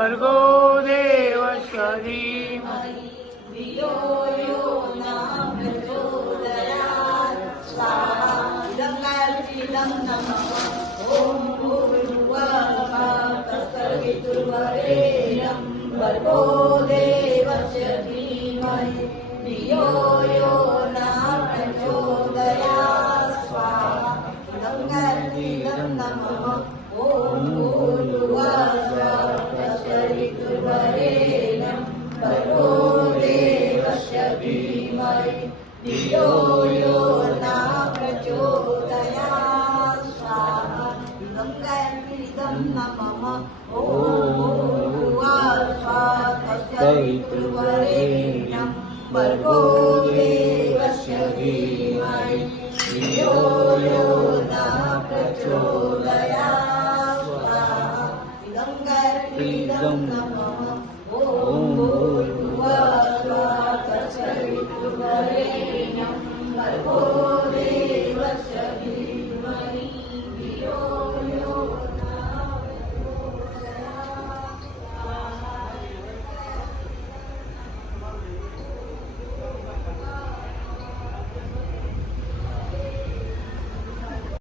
भर्गो देवस्य धीमहि धियो यो न प्रचोदयात् स्वाहा इदं नमः ॐ भूर्भुवः तत्सवितुर्वरेण्यं भर्गो देवस्य धीमहि धियो यो न प्रचोदयात् स्वाहा इदं नमः ॐ भूर्भुवः तत्सवितुर्वरेण्यं भर्गो देवस्य धीमहि धियो यो न प्रचोदयात् स्वाहा इदं नमः ॐ तत्सवितुर्वरेण्यं भर्गो देवस्य धीमहि धियो यो न प्रचोदयात् स्वाहा इदं नमः ॐ भूर्भुवः तत्सवितुर्वरेण्यं भर्गो